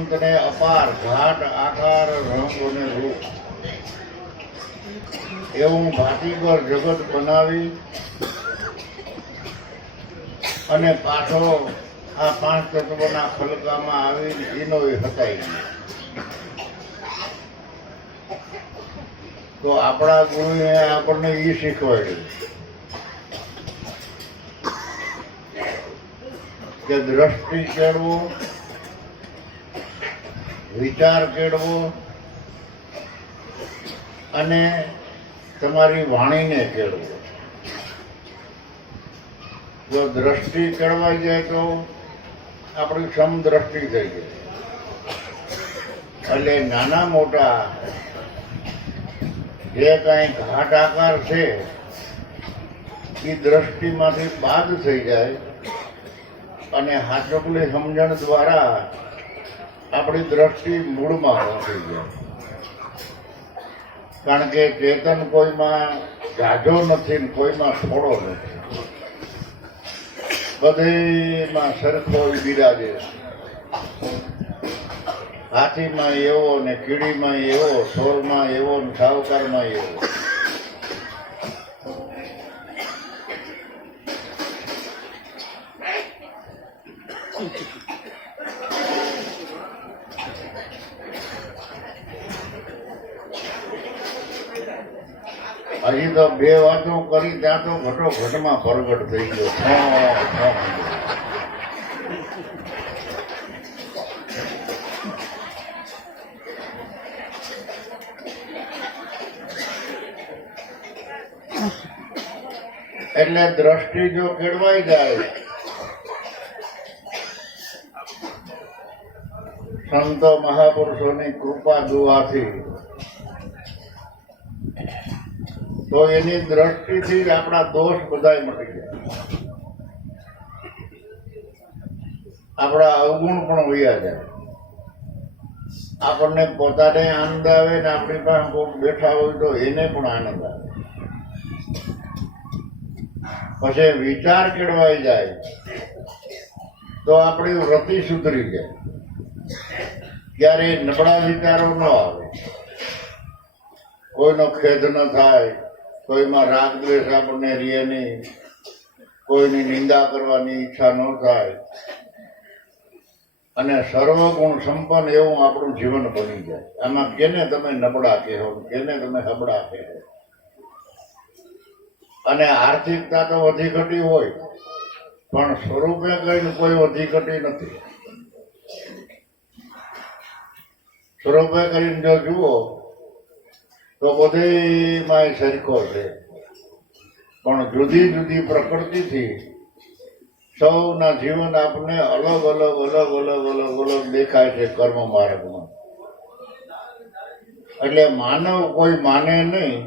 અનંત ને અપાર ઘાટ આકાર રંગ અને રૂપ એવું ભાતીગર જગત બનાવી અને પાછો આ પાંચ તત્વોના ખલકામાં આવી એનો હતાઈ તો આપણા ગુરુએ આપણને એ શીખવાડ્યું કે દ્રષ્ટિ કેળવો, વિચાર કેળવો અને તમારી વાણીને કેળવો. જો દ્રષ્ટિ કેળવાઈ જાય તો આપણી સમદ્રષ્ટિ થઈ જાય. એટલે નાના મોટા જે કાંઈ ઘાટ આકાર છે એ દ્રષ્ટિમાંથી બાદ થઈ જાય અને હાચકલી સમજણ દ્વારા આપણી દ્રષ્ટિ મૂળમાં પહોંચી જાય. કારણ કે ચેતન કોઈમાં ઝાઝો નથી ને કોઈમાં થોડો નથી, બધેમાં સરખો બિરાજે. હાથીમાં એવો ને કીડીમાં એવો, સોરમાં એવો ને સાવકારમાં એવો. હજી તો બે વાતો કરી ત્યાં તો ઘટો ઘટમાં પ્રગટ થઈ ગયો. એટલે દ્રષ્ટિ જો કેળવાઈ જાય, સંતો મહાપુરુષોની કૃપા દુઆથી, તો એની દ્રષ્ટિથી જ આપણા દોષ બધાય મટી જાય, આપણા અવગુણ પણ વયા જાય. આપણને પોતાને આનંદ આવે ને આપણી પાસે કોઈ બેઠા હોય તો એને પણ આનંદ આવે. પછી વિચાર કેળવાઈ જાય તો આપણી વૃત્તિ સુધરી જાય. ક્યારેય નબળા વિચારો ન આવે, કોઈનો ખેદ ન થાય, કોઈમાં રાગ દ્વેષ આપણને રીએ નહીં, કોઈની નિંદા કરવાની ઈચ્છા ન થાય અને સર્વગુણ સંપન્ન એવું આપણું જીવન બની જાય. આમાં કેને તમે નબળા કહેવો, કેને તમે હબળા કહેવો. અને આર્થિકતા તો વધી ઘટી હોય પણ સ્વરૂપે કહીને કોઈ વધી ઘટી નથી. સ્વરૂપે કરીને જો જુઓ તો બધેમાં સરખો છે, પણ જુદી જુદી પ્રકૃતિથી સૌના જીવન આપણને અલગ અલગ અલગ અલગ અલગ અલગ દેખાય છે કર્મ માર્ગમાં. એટલે માનવ કોઈ માને નહીં.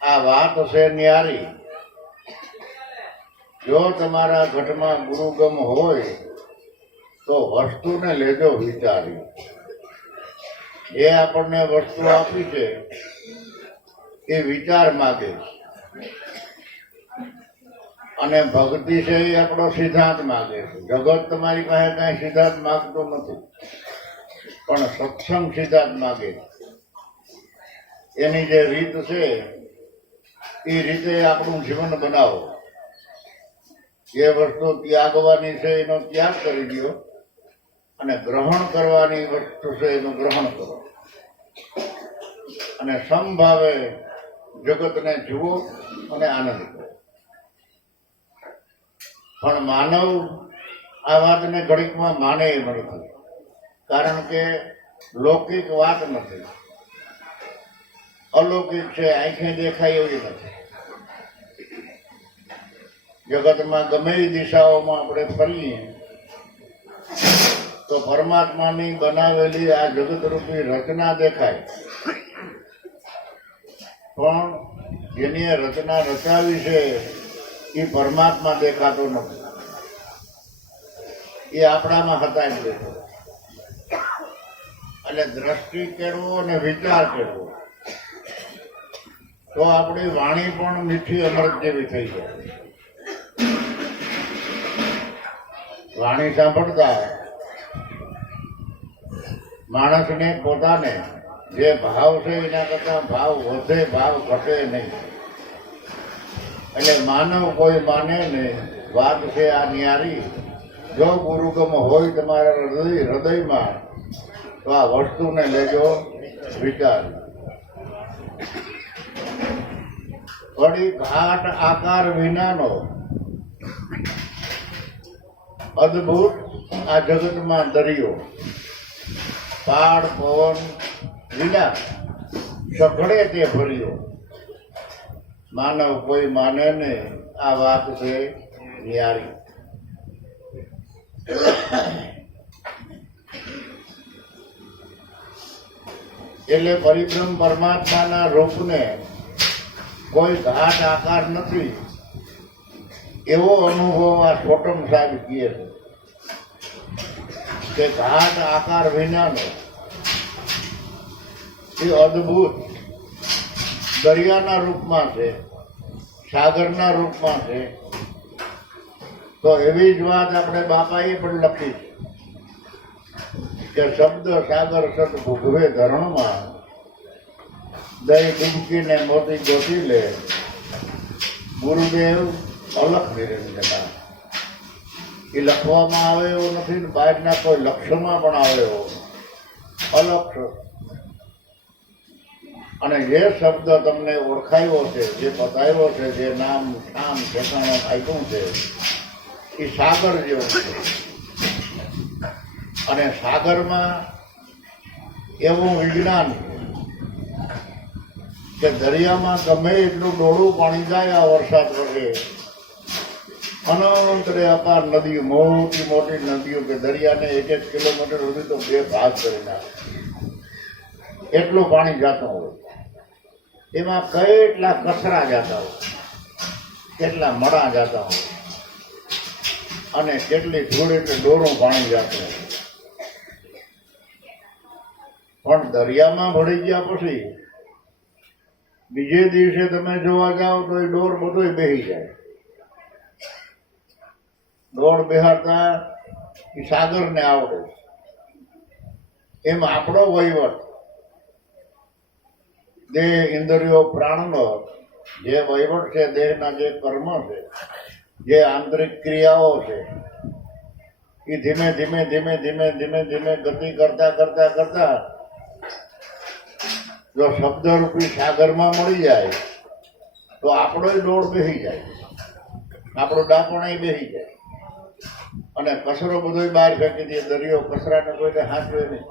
આ વાત છે ન્યારી. જો તમારા ઘટમાં ગુરુગમ હોય તો વસ્તુને લેજો વિચારી. એ આપણને વસ્તુ આપી છે એ વિચાર માગે અને ભક્તિ છે એ આપણો સિદ્ધાંત માગે છે. જગત તમારી પાસે કઈ સિદ્ધાંત માગતો નથી, પણ સત્સંગ સિદ્ધાંત માગે. એની જે રીત છે એ રીતે આપણું જીવન બનાવો. જે વસ્તુ ત્યાગવાની છે એનો ત્યાગ કરી દો અને ગ્રહણ કરવાની વસ્તુ છે એનું ગ્રહણ કરો અને સમભાવે જગતને જુઓ અને આનંદ કરો. પણ માનવ આ વાતને ઘડીકમાં માને એ નથી, કારણ કે લૌકિક વાત નથી, અલૌકિક છે, આંખે દેખાય એવી નથી. જગતમાં ગમે એ દિશાઓમાં આપણે ફરીએ તો પરમાત્માની બનાવેલી આ જગતરૂપી રચના દેખાય, પણ જેની રચના રચાવી છે એ પરમાત્મા દેખાતો નથી. એ આપણામાં હતા જ દેખો. એટલે દ્રષ્ટિ કેળવો અને વિચાર કેળવો તો આપણી વાણી પણ મીઠી અમૃત જેવી થઈ જાય. વાણી સાંભળતા માણસને પોતાને જે ભાવ છે એના કરતા ભાવ વધે, ભાવ ઘટે નહીં. એટલે માનવ કોઈ માને નહીં. વાત છે આ ન્યારી. જો ગુરુગમ હોય તમારા હૃદયમાં તો આ વસ્તુને લેજો વિચાર. વળી ઘાટ આકાર વિનાનો અદભુત આ જગતમાં દરિયો, પાડ પવન વિના સઘળે તે ભર્યો. માનવ કોઈ માને ને આ વાત છે ન્યારી. એટલે પરિબ્રહ્મ પરમાત્માના રૂપને કોઈ ઘાટ આકાર નથી એવો અનુભવ આ છોટમ સાહેબ કહે છે કે ઘાટ આકાર વિનાનો એ અદભુત દરિયાના રૂપમાં છે, સાગરના રૂપમાં છે. તો એવી જ વાત આપણે બાપાએ પણ લખી છે કે શબ્દ સાગર સત ભૂગવે ધરણમાં દહીં ડૂબકીને મોતી ગોતી લે ગુરુદેવ અલખ નિરંજના. એ લખવામાં આવે એવો નથી ને બહારના કોઈ લક્ષ્યમાં પણ આવે એવો અલક્ષ. અને જે શબ્દ તમને ઓળખાયો છે, જે બતાવ્યો છે, જે નામ ઠામ ઠેકાણું આપ્યું છે એ સાગર જેવું છે. અને સાગરમાં એવું વિજ્ઞાન કે દરિયામાં ગમે એટલું ડોળું પાણી જાય આ વરસાદ વગે અનંત રે અપાર નદીઓ, મોટી મોટી નદીઓ કે દરિયાને 1 કિલોમીટર સુધી તો બે ભાગ કરી નાખે એટલું પાણી જતું હોય. એમાં કેટલા કચરા જતા હોય, કેટલા મડા જતા હોય અને કેટલી ધૂળ એટલે ડોરું પાણી જતું હોય. પણ દરિયામાં ભળી ગયા પછી બીજે દિવસે તમે જોવા જાઓ તો એ ડોર બધું બેહી જાય. ડોર બેહાડતા એ સાગરને આવડે. એમ આપણો વહીવટ દેહ ઇન્દ્રિયો પ્રાણનો જે વહીવટ છે, દેહના જે કર્મ છે, જે આંતરિક ક્રિયાઓ છે એ ધીમે ધીમે ધીમે ધીમે ધીમે ધીમે ગતિ કરતા કરતા કરતા જો શબ્દરૂપી સાગરમાં મળી જાય તો આપણો ડોળ બેસી જાય, આપણો ડાપણ બેસી જાય અને કચરો બધો બહાર ફેંકી દે. દરિયો કચરાને કોઈને હાંચવે નહીં,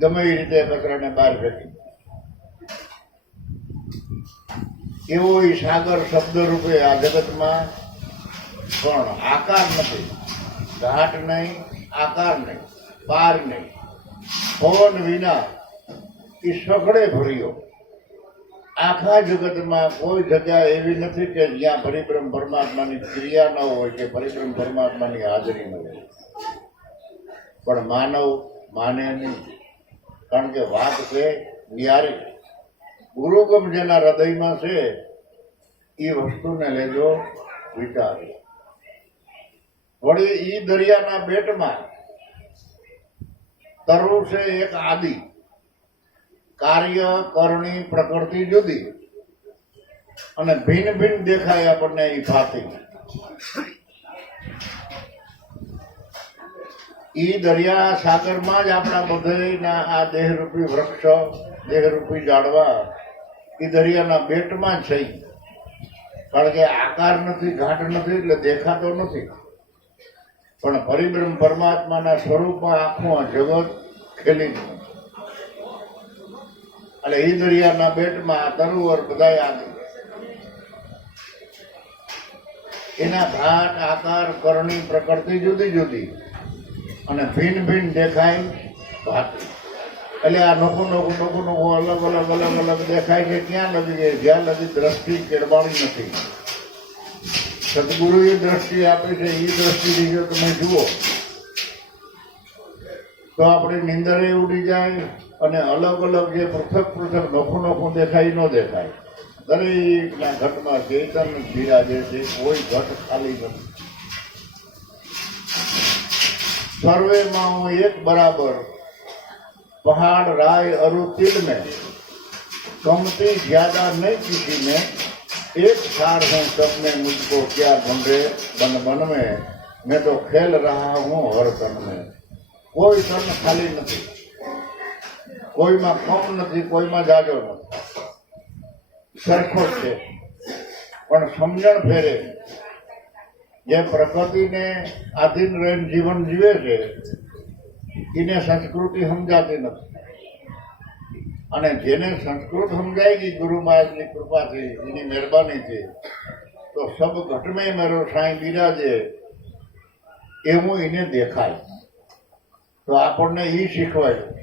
ગમે એ રીતે કચરાને બહાર ફેંકી. એવો એ સાગર શબ્દ રૂપે આ જગતમાં પણ આકાર નથી, ઘાટ નહીં, આકાર નહીં, પાર નહીં. પવન વિના એ સઘળે ભર્યો. આખા જગતમાં કોઈ જગ્યા એવી નથી કે જ્યાં પરિબ્રહ્મ પરમાત્માની ક્રિયા ન હોય કે પરિબ્રહ્મ પરમાત્માની હાજરી ન હોય. પણ માનવ માને નહીં, કારણ કે વાત છે ન્યારી. ગુરુગમ જેના હૃદયમાં છે એ વસ્તુને લેજો વિચાર. વળી ઈ દરિયાના બેટમાં તરવું છે એક આદિ. કાર્ય કરણી પ્રકૃતિ જુદી અને ભિન્ન ભિન્ન દેખાય આપણને એ ભાતી. ઈ દરિયા સાગરમાં જ આપણા બધાના આ દેહરૂપી વૃક્ષ, દેહરૂપી ઝાડવા એ દરિયાના બેટમાં જ છે. કારણ કે આકાર નથી, ઘાટ નથી એટલે દેખાતો નથી. પણ પરિબ્રહ્મ પરમાત્માના સ્વરૂપમાં આખું આ જગત ખેલી છે. એટલે એ દરિયાના બેટમાં આ તરુવર બધા આવી એના ઘાટ આકાર કરણી પ્રકૃતિ જુદી જુદી અને ભિન્ન ભિન્ન દેખાય ભાતી. એટલે આ નોખું નોખું નોખું નોખું અલગ અલગ અલગ અલગ દેખાય છે. ક્યાં લગી ગઈ? જ્યાં લગી દ્રષ્ટિ કેળવાણી નથી. સદગુરુએ દ્રષ્ટિ આપી છે, એ દ્રષ્ટિથી જો તમે જુઓ તો આપણે નિંદરે ઉડી જાય અને અલગ અલગ જે પૃથક પૃથક નોખું નોખું દેખાય ન દેખાય. દરેકના ઘટમાં ચેતન બિરાજે છે, કોઈ ઘટ ખાલી નથી. સર્વેમાં હું એક બરાબર पहाड़ राय अरु तिल में कमती ज्यादा नहीं किसी में एक सार हूँ सब में मुझको क्या ढूंढे बन बन में मैं तो खेल रहा हूँ हर तन में कोई तन खाली नहीं कोईમાં કમ નથી કોઈમાં જાજો નથી સરખો જ છે પણ સમજણ ફેરે જે પ્રકૃતિને આધીન રહીને જીવન જીવે છે એને સંસ્કૃતિ સમજાતી નથી અને જેને સંસ્કૃત સમજાઈ ગઈ ગુરુ મહારાજની કૃપાથી એની મહેરબાનીથી તો સબ ઘટમે મેરો સાંઈ બિરાજે એવું એને દેખાય તો આપણને એ શીખવાડ્યું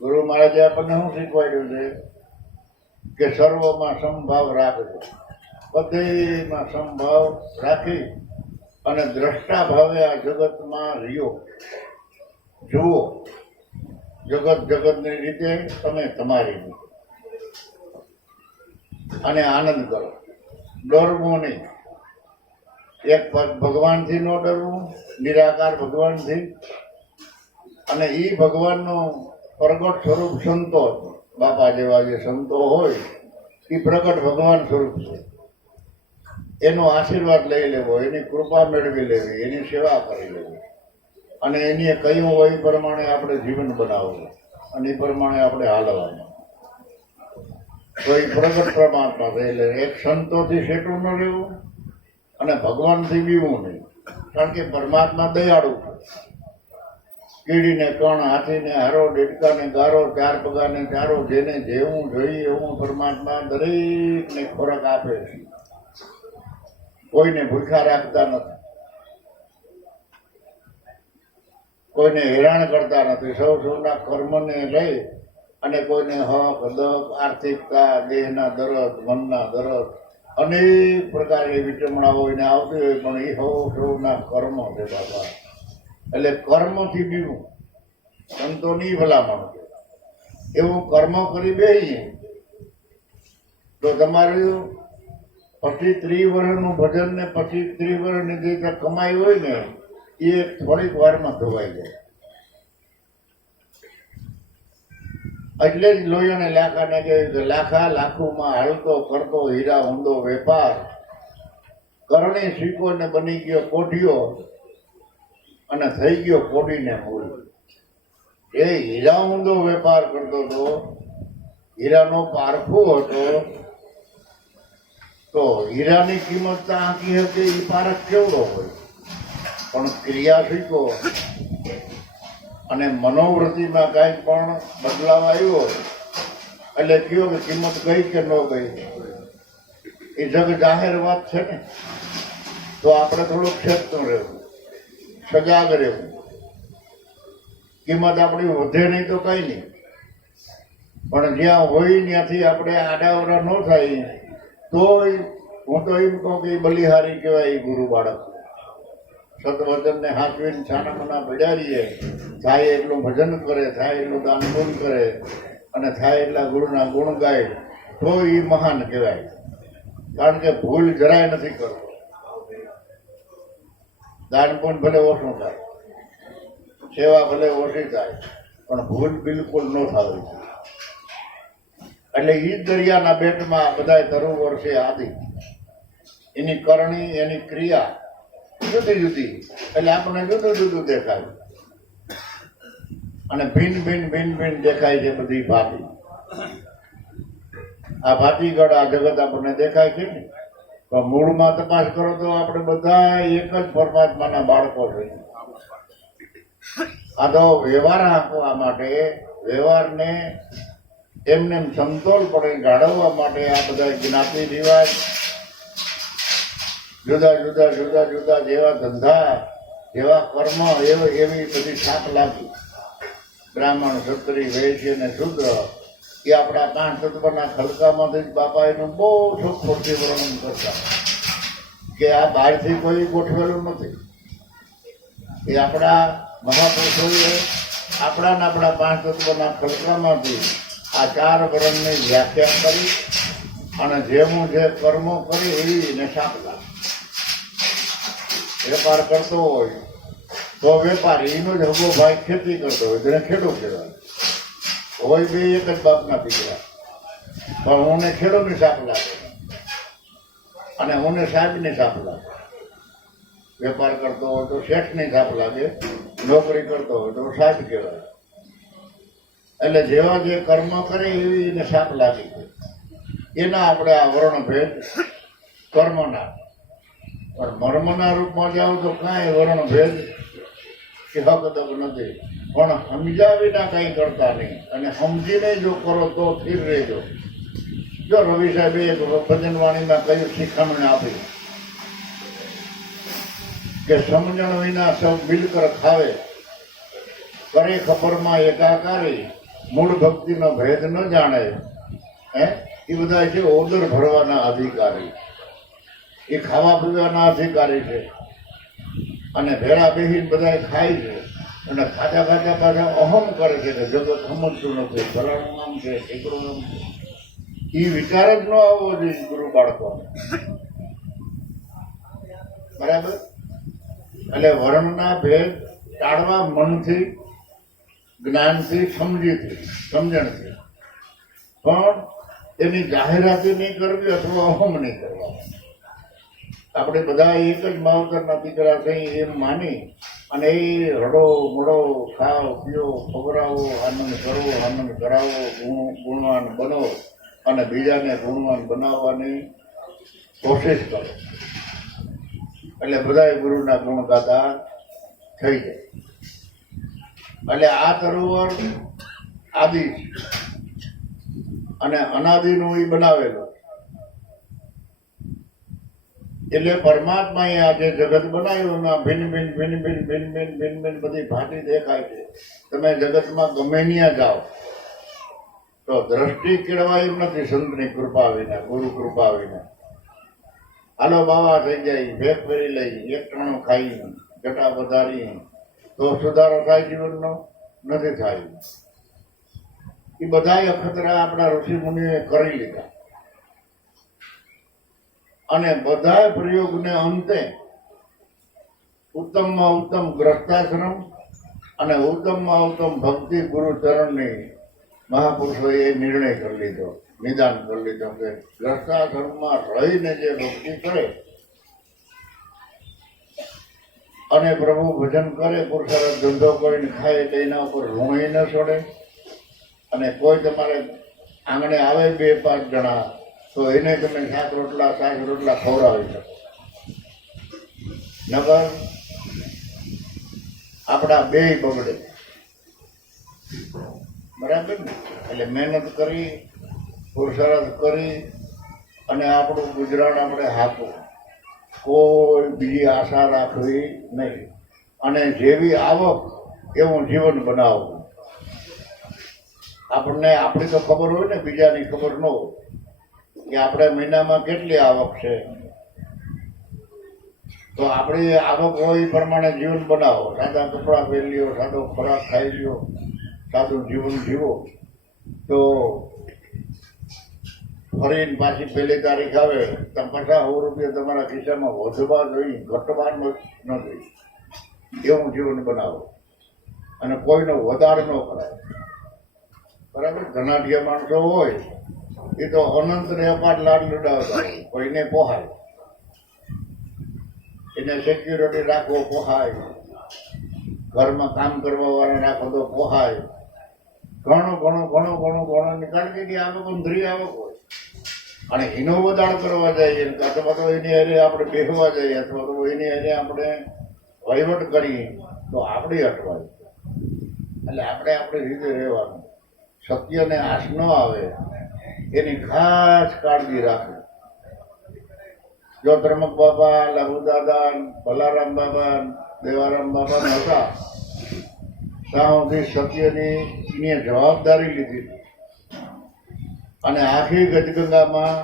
ગુરુ મહારાજે આપણને શું શીખવાડ્યું છે કે સર્વમાં સમભાવ રાખજો બધેમાં સમભાવ રાખી અને દ્રષ્ટા ભાવે આ જગતમાં રહ્યો જુઓ જગત જગતની રીતે તમે તમારી રીતે અને આનંદ કરો ડરવું નહીં એક ભગવાનથી ન ડરવું નિરાકાર ભગવાનથી અને એ ભગવાનનું પ્રગટ સ્વરૂપ સંતો બાપા જેવા જે સંતો હોય એ પ્રગટ ભગવાન સ્વરૂપ છે એનો આશીર્વાદ લઈ લેવો એની કૃપા મેળવી લેવી એની સેવા કરી લેવી અને એની કહ્યું હોય એ પ્રમાણે આપણે જીવન બનાવવું અને એ પ્રમાણે આપણે હાલવાનું તો એ પ્રગટ પરમાત્મા છે એટલે એક સંતોથી સેટું ન રહેવું અને ભગવાનથી બીવું નહીં કારણ કે પરમાત્મા દયાળુ છે કીડીને કણ હાથીને હારો ડેડકાને ગારો ચાર પગાને ચારો જેને જેવું જોઈએ એવું પરમાત્મા દરેકને ખોરાક આપે છે કોઈને ભૂખ્યા રાખતા નથી કોઈને હેરાન કરતા નથી સૌ સૌના કર્મને લઈ અને કોઈને હક દક આર્થિકતા દેહના દરદ મનના દરદ અનેક પ્રકારની વિટમણાઓ એને આવતી હોય પણ એ સૌના કર્મો છે બાપા એટલે કર્મથી બીવું સંતોની ભલામણ એવું કર્મ કરી બેસીએ તો તમારું પછી 30 વર્ષનું ભજન ને પછી 30 વર્ષની જે કમાઈ હોય ને એ થોડીક વારમાં ધોવાઈ જાય એટલે જ લોહીને લાખાને કહે કે લાખા લાખોમાં હાલતો કરતો હીરા ઊંડો વેપાર કરણી શીખો ને બની ગયો કોઢિયો અને થઈ ગયો કોડીને મૂળ એ હીરા ઊંડો વેપાર કરતો હતો હીરાનો પારખો હતો તો હીરાની કિંમત તો આંકી હતી એ પારખ કેવડો હોય પણ ક્રિયા શીખો અને મનોવૃત્તિમાં કાંઈક પણ બદલાવ આવ્યો એટલે કયો કે કિંમત ગઈ કે ન ગઈ એ જગ જાહેર વાત છે ને તો આપણે થોડુંક ક્ષેત્રનું રહેવું સજાગ રહેવું કિંમત આપણી વધે નહીં તો કંઈ નહીં પણ જ્યાં હોય ત્યાંથી આપણે આડાવડા ન થાય તોય હું તો એમ કહું કે બલિહારી કહેવાય એ ગુરુ બાળક સતવચનને હાંકવીને છાનામાના બજારીએ થાય એટલું ભજન કરે થાય એટલું દાન ગુણ કરે અને થાય એટલા ગુરુના ગુણ ગાય તો એ મહાન કહેવાય કારણ કે ભૂલ જરાય નથી કરતો દાન પણ ભલે ઓછું થાય સેવા ભલે ઓછી થાય પણ ભૂલ બિલકુલ ન થવી એટલે એ જ દરિયાના બેટમાં બધા તરુ વર્ષે આદિ એની કરણી એની ક્રિયા જુદી જુદી એટલે આપણને જુદું જુદું દેખાય અને ભિન્ન ભિન્ન ભિન્ન ભિન્ન દેખાય છે બધી ભાતી આ ભાતીગઢ આ જગત આપણને દેખાય છે ને તો મૂળમાં તપાસ કરો તો આપણે બધા એક જ પરમાત્માના બાળકો છે આ તો વ્યવહાર આપવા માટે વ્યવહારને એમને સમતોલ પડે જાળવવા માટે આ બધા જ્ઞાતિ રિવાજ જુદા જુદા જુદા જુદા જેવા ધંધા જેવા કર્મ એવી બધી છાપ લાગી બ્રાહ્મણ ક્ષત્રિય વૈશ્ય અને શુદ્ર એ આપણા 5 તત્વના ખલકામાંથી જ બાપા એનું બહુ ચોખ્ખોથી વર્ણન કરતા કે આ બહારથી કોઈ ગોઠવેલું નથી એ આપણા મહાપુરુષોએ આપણા 5 તત્વના ખલકામાંથી આ 4 વર્ણની વ્યાખ્યા કરી અને જેવું જે કર્મો કરી એવી છાપલા વેપાર કરતો હોય તો વેપારી એનો જ હગો ભાઈ ખેતી કરતો હોય તેને ખેડૂત કહેવાય હોય બે એક જ બાપના દીકરા, પણ હું ખેડૂતની સાપ લાગે અને હું સાહેબની સાપ લાગે. વેપાર કરતો હોય તો શેઠની સાપ લાગે, નોકરી કરતો હોય તો સાહેબ કહેવાય. એટલે જેવા જે કર્મ કરે એવી એને સાપ લાગી છે. એના આપણે આ વર્ણભેદ કર્મના, પણ મર્મના રૂપમાં જાઓ તો કાંઈ વર્ણભેદ કે હકદબ નથી. પણ સમજ્યા વિના કાંઈ કરતા નહીં, અને સમજીને જો કરો તો સ્થિર રહેજો. જો રવિ સાહેબે એક ભજન વાણીમાં કયું શિખામણ આપી કે સમજણ વિના સૌ મિલકર ખાવે, કરે ખબરમાં એકાકારી, મૂળ ભક્તિનો ભેદ ન જાણે. એ બધા છે ઓદર ભરવાના અધિકારી, એ ખાવા પીવાના અધિકારી છે, અને ભેળા બેહીને બધા ખાય છે, અને ખાતા ખાતા પાછા અહમ કરે છે કે જગત સમજતું નથી, ફલાણું નામ છે, ઠીકરું નામ છે. એ વિચાર જ ન આવવો જોઈએ ગુરુ બાળકોને. બરાબર? એટલે વર્ણના ભેદ ટાળવા મનથી, જ્ઞાનથી, સમજણથી, પણ એની જાહેરાતી નહીં કરવી અથવા અહમ નહીં કરવા. આપણે બધા એક જ માવતરના દીકરા થઈ એમ માની અને એ રડો મળો, ખાઓ પીઓ, ખવડાવો, આનંદ કરો, આનંદ કરાવો, ગુણવાન બનો અને બીજાને ગુણવાન બનાવવાની કોશિશ કરો. એટલે બધા ગુરુના ગુણ ગાતા થઈ જાય. એટલે આ સરોવર આદિ અને અનાદિનું એ બનાવેલો. એટલે પરમાત્માએ આ જે જગત બનાવ્યું ભિન્ન ભિન્ન બધી ભાંતિ દેખાય છે. તમે જગતમાં ગમે ત્યાં જાઓ તો દ્રષ્ટિ કેળવાય એમ નથી સંતની કૃપા વિના, ગુરુ કૃપા વિના. હાલો બાવા થઈ જાય, ભેગ ફેરી લઈ, એક ટાણું ખાઈ, જટા વધારી તો સુધારો થાય જીવનનો? નથી થાય. એ બધા અખતરા આપણા ઋષિ મુનિએ કરી લીધા, અને બધા પ્રયોગને અંતે ઉત્તમમાં ઉત્તમ ગ્રસ્તાશ્રમ અને ઉત્તમમાં ઉત્તમ ભક્તિ ગુરુ ચરણની મહાપુરુષોએ નિર્ણય કરી લીધો, નિદાન કરી લીધો કે ગ્રસ્તાશ્રમમાં રહીને જે ભક્તિ કરે અને પ્રભુ ભજન કરે, પુરુષાર્થ ધંધો કરીને ખાય એટલે એના ઉપર ઋણી ન છોડે. અને કોઈ તમારે આંગણે આવે 2-5 જણા તો એને તમે શાક રોટલા ખવડાવી શકો. નગર આપણા બેય બગડે. બરાબર ને? એટલે મહેનત કરી, પુરુષાર્થ કરી અને આપણું ગુજરાન આપણે હાથવું, કોઈ બીજી આશા રાખવી નહીં. અને જેવી આવક એવું જીવન બનાવવું. આપણને આપણી તો ખબર હોય ને, બીજાની ખબર ન હોય કે આપણે મહિનામાં કેટલી આવક છે. તો આપણી આવક હોય એ પ્રમાણે જીવન બનાવો. સાદા કપડાં પહેરી લ્યો, સાદો ખોરાક ખાઈ લ્યો, સાદું જીવન જીવો. તો ફરીને પાછી 1 તારીખ આવે તો 50-100 રૂપિયા તમારા ખિસ્સામાં વધવા જોઈએ, ઘટવા ન જોઈએ. એવું જીવન બનાવો અને કોઈનો વધાર ન કરાય. બરાબર? ધનાઢ્ય માણસો હોય એ તો અનંતને અપાટ લાડ લડાવતા હોય, કોઈને પોહાય, એને સિક્યુરિટી રાખવો પોહાય, ઘરમાં કામ કરવા વાળા રાખો તો પોહાય. ઘણું કારણકે આવક અંધરી આવક હોય અને એનો વધાર કરવા જઈએ અથવા તો એની હારે આપણે બેસવા જઈએ અથવા તો એની હારે આપણે વહીવટ કરીએ તો આપણી અટવાય. એટલે આપણે આપણી રીતે રહેવાનું. સત્યને આશ ન આવે એની ખાસ કાળજી રાખવી. જો ધર્મક બાબા, લઘુ દાદા, ભલારામ બાબા, દેવારામ બાબા હતા ત્યાં સુધી સત્યની એની જવાબદારી લીધી અને આખી ગજગંગામાં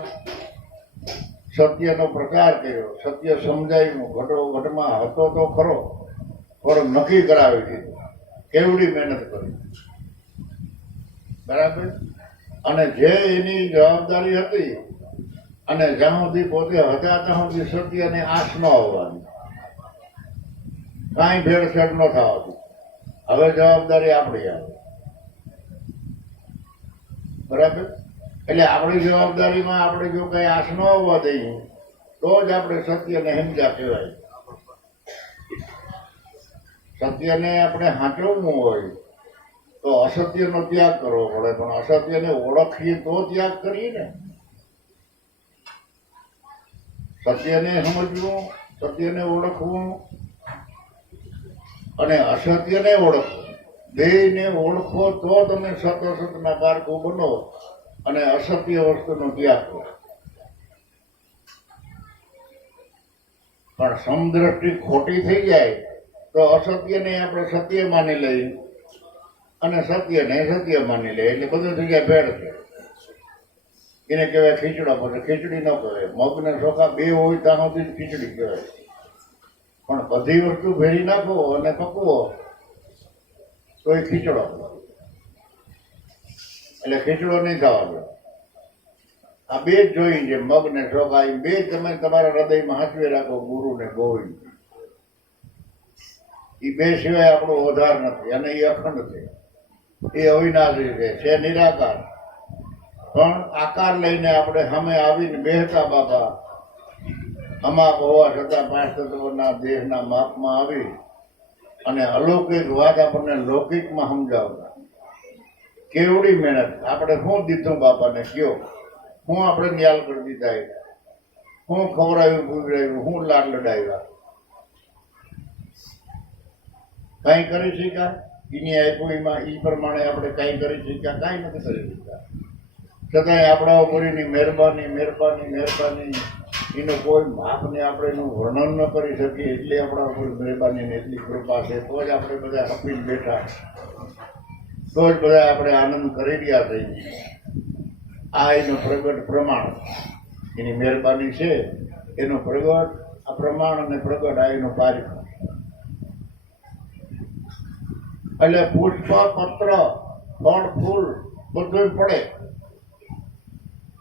સત્યનો પ્રચાર કર્યો, સત્ય સમજાયું. ઘટોઘટમાં હતો તો ખરો, પણ નક્કી કરાવી દીધું. કેવડી મહેનત કરી. બરાબર? અને જે એની જવાબદારી હતી અને જ્યાં સુધી પોતે હતા ત્યાં સુધી સત્યને આશ ન આવવાની, કાંઈ ભેળસેળ ન થવાથી. હવે જવાબદારી આપણી આવે. બરાબર. એટલે આપણી જવાબદારીમાં આપણે જો કઈ આશ ન હોવા દઈએ તો જ આપણે સત્યને સમજ્યા કહેવાય. સત્યને આપણે સાચવવું હોય તો અસત્યનો ત્યાગ કરવો પડે, પણ અસત્યને ઓળખીએ તો ત્યાગ કરીએ ને. સત્યને સમજવું, સત્યને ઓળખવું અને અસત્યને ઓળખવું, બેયને ઓળખો તો તમે સત અસતના પારખું બનો અને અસત્ય વસ્તુનો ત્યાગ કરો. પણ સમદ્રષ્ટિ ખોટી થઈ જાય તો અસત્યને આપણે સત્ય માની લઈએ અને સત્યને સત્ય માની લઈએ, એટલે બધું થઈ જાય ભેળ છે. એને કહેવાય ખીચડો. પછી ખીચડી ન કહેવાય. મગ ને ચોખા બે હોય ત્યાં સુધી ખીચડી કહેવાય. પણ બધી વસ્તુ ભેરી નાખો અને પકવો તો એ ખીચડો, એટલે ખીચડો નહીં થવાનો. આ બે જ જોઈ છે, મગ ને ચોખા, એ બે તમે તમારા હૃદયમાં હાંચવી રાખો, ગુરુ ને ગોવિંદ. એ બે સિવાય આપણો ઓધાર નથી, અને એ અખંડ છે, એ અવિનાશી છે નિરાકાર. પણ આકાર લઈને આપણે સામે આવીને બેહતા બાબા અમાપ હોવા છતાં પાંચ તત્વોના દેહના માપમાં આવી અને અલૌકિક વાત આપણને લૌકિકમાં સમજાવતા. કેવડી મહેનત! આપણે શું દીધું બાપાને કયો? શું આપણે ન્યાલ કરી દીધા? શું ખવડાવ્યું, પીવડાવ્યું, શું લાડ લડાવ્યા? કઈ કરી શક્યા? એની આપ્યું એમાં એ પ્રમાણે આપણે કઈ કરી શક્યા? કઈ નથી કરી શક્યા. છતાંય આપણા ઉપર એની મહેરબાની મહેરબાની મહેરબાની, એનું કોઈ માપને આપણે એનું વર્ણન ન કરી શકીએ. એટલી આપણા ઉપર મહેરબાની ને એટલી કૃપા છે, તો જ આપણે બધા હપીને બેઠા, તો જ બધા આપણે આનંદ કરી રહ્યા થઈ. આ એનું પ્રગટ પ્રમાણ, એની મહેરબાની છે, એનું પ્રગટ આ પ્રમાણ અને પ્રગટ આ એનું પારિક. એટલે પુષ્પ, પત્ર, ફળ, ફૂલ બધું પડે,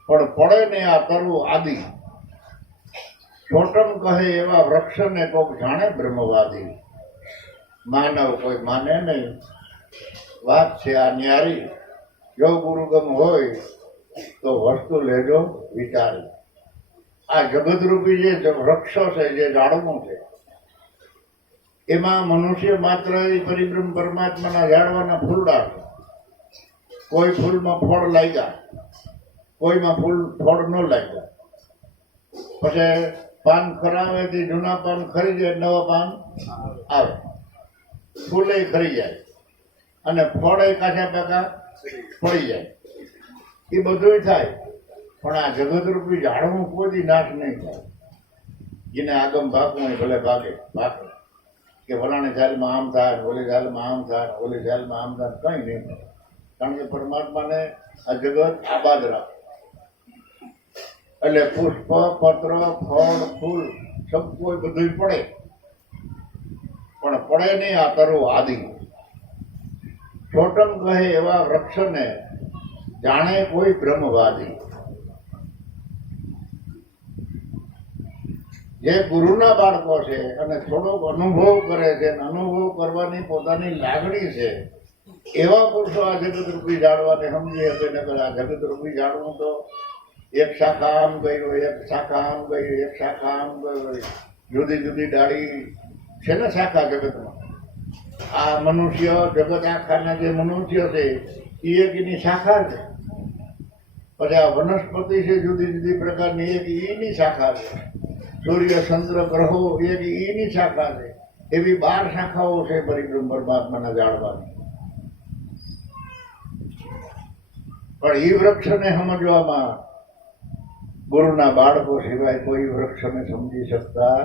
પણ પડે ને આ તરવું આદિ. છોટમ કહે એવા વૃક્ષને કોક જાણે બ્રહ્મવાદી. માનવ કોઈ માને નહીં. વાત છે આ ન્યારી. જો ગુરુગમ હોય તો વસ્તુ લેજો વિચારી. આ જગતરૂપી જે વૃક્ષો છે, જે ઝાડવું છે, એમાં મનુષ્ય માત્ર પરિબ્રહ્મ પરમાત્માના ઝાડવાના ફૂલડા છે. કોઈ ફૂલમાં ફળ લાગ્યા, કોઈમાં ફળ ન લાગ્યા. પછી પાન ખરાવે તે જૂના પાન ખરી જાય, નવા પાન આવે, ફૂલે ખરી જાય અને ફળ કાચા પાકા પડી જાય. એ બધું થાય, પણ આ જગતરૂપી ઝાડવું કોઈ નાશ નહીં થાય. જેને આગમ ભાગવું હોય ભલે ભાગે ભાગે, કે ફલાણી સાલમાં આમ થાય, ઓલી સાલમાં આમ થાય, ઓલી સાલમાં આમ થાય, કંઈ નહીં થાય. કારણ કે પરમાત્માને આ જગત આબાદ રાખે. એટલે પુષ્પ, પત્ર, ફળ, ફૂલ સબ કોઈ બધું પડે, પણ પડે નહીં આ તરવું આદિ. છોટમ કહે એવા વૃક્ષને જાણે કોઈ બ્રહ્મવાદી. જે ગુરુના બાળકો છે અને થોડોક અનુભવ કરે છે, અનુભવ કરવાની પોતાની લાગણી છે, એવા પુરુષો આ જગતરૂપી ઝાડવાને સમજી શકે. નકર આ જગતરૂપી ઝાડવું તો એક શાખા આમ ગયું, એક શાખા આમ ગયું, એક શાખા આમ ગયું, જુદી જુદી ડાળી છે ને શાખા જગતમાં. આ મનુષ્ય જગત આખાના જે મનુષ્ય છે એ એક એની શાખા છે. પછી આ વનસ્પતિ છે જુદી જુદી પ્રકારની, એક એની શાખા છે. સૂર્ય, ચંદ્ર, ગ્રહો એક એની શાખા છે. એવી 12 શાખાઓ છે પરિબ્રહ્મ પરમાત્માના ઝાડવાની. પણ એ વૃક્ષને સમજવામાં ગુરુના બાળકો સિવાય કોઈ વૃક્ષને સમજી શકતા.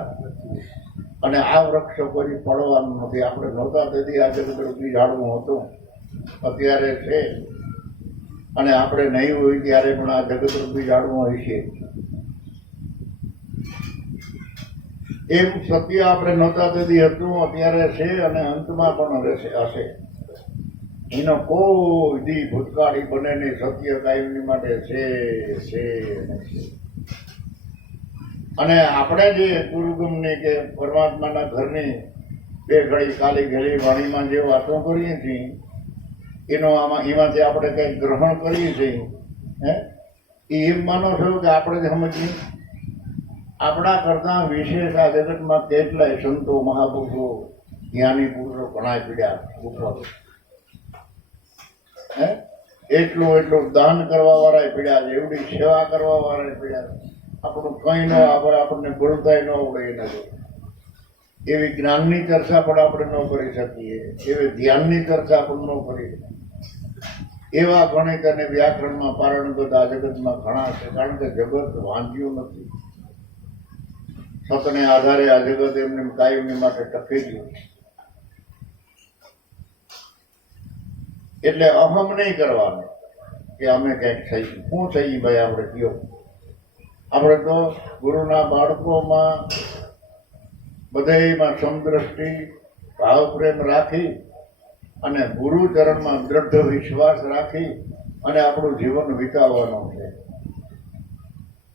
અને આ વૃક્ષ કોઈ પડવાનું નથી. આપણે નહોતા તેથી આ જગતરૂપી ઝાડવું હતું, અત્યારે છે, અને આપણે નહીં હોય ત્યારે પણ આ જગતરૂપી ઝાડવું હોય છે. એમ સત્ય આપણે નહોતા તેથી હતું, અત્યારે છે, અને અંતમાં પણ હશે. એનો કોઈ દી ભૂતકાળી બને નહીં. સત્ય કાયમની માટે છે. અને આપણે જે ગુરુગમની કે પરમાત્માના ઘરની બે ઘડી કાલી ઘડી વાણીમાં જે વાતો કરીએ છીએ, એમાંથી આપણે કંઈક ગ્રહણ કરીએ છીએ હે એ એમ માનો છો કે આપણે જ સમજીએ? આપણા કરતાં વિશેષ આ જગતમાં કેટલાય સંતો મહાપુરુષો જ્ઞાની પુરુષો ઘણા પીડ્યા ઉપર હે એટલું દાન કરવા વાળા પીડ્યા છે, એવડી સેવા કરવા વાળા પીડ્યા છે. આપણું કંઈ ન આવડે, આપણને બોલતાય ન આવડે એના જો એવી જ્ઞાનની ચર્ચા પણ આપણે ન કરી શકીએ, એવી ધ્યાનની ચર્ચા પણ ન કરી શકીએ. એવા ગણિત અને વ્યાકરણમાં પારંગત આ જગતમાં ઘણા છે, કારણ કે જગત વાંચ્યું નથી. સતને આધારે આ જગત એમને કાયમી માટે ટકી ગયું. એટલે અહમ નહીં કરવાનું કે અમે કંઈક થઈ શું થઈ ભાઈ આપણે કયો. આપણે તો ગુરુના બાળકોમાં બધામાં સમદ્રષ્ટિ ભાવ પ્રેમ રાખી અને ગુરુચરણમાં દ્રઢ વિશ્વાસ રાખી અને આપણું જીવન વિતાવવાનું છે.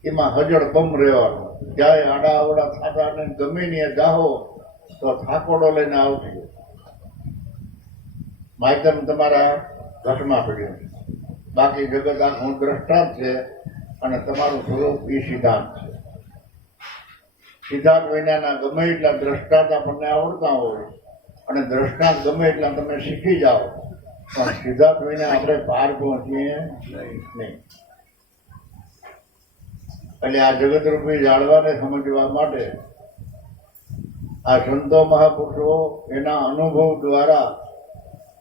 એમાં હજળબમ રહેવાનું. જ્યારે આડા અવડા થાતા ને ગમે ત્યાં જાઓ તો થાકોડો લઈને આવજો. માધ્યમ તમારા ઘટમાં પડ્યું, બાકી જગત આખું દ્રષ્ટાંત છે અને તમારું સ્વરૂપ એ સિદ્ધાંત છે. સિદ્ધાંત વિનાના ગમે એટલા દ્રષ્ટાંત આપણને આવડતા હોય અને દ્રષ્ટાંત ગમે એટલા તમે શીખી જાઓ, પણ સિદ્ધાંત વિના આપણે પાર પહોંચીએ નહીં. એટલે આ જગતરૂપી જાળવાને સમજવા માટે આ સંતો મહાપુરુષો એના અનુભવ દ્વારા